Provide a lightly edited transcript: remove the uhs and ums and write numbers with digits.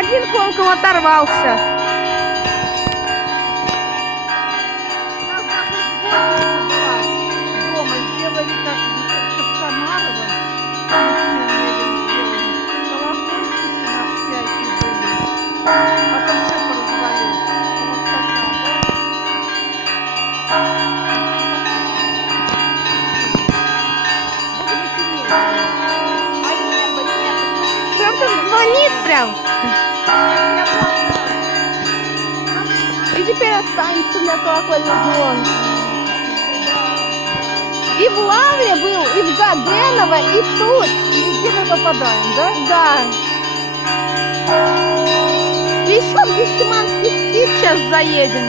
один колокол оторвался. Нас даже сборница была дома, сделали как Костомарова. Колокольчики на всякие были. Потом все поразвалили. Прям там звонит прям. И теперь останется для колокольный звон. И в Лавре был, и в Гаденово, и тут. Везде мы попадаем, да? Да. Еще в Гестиманский скит сейчас заедем.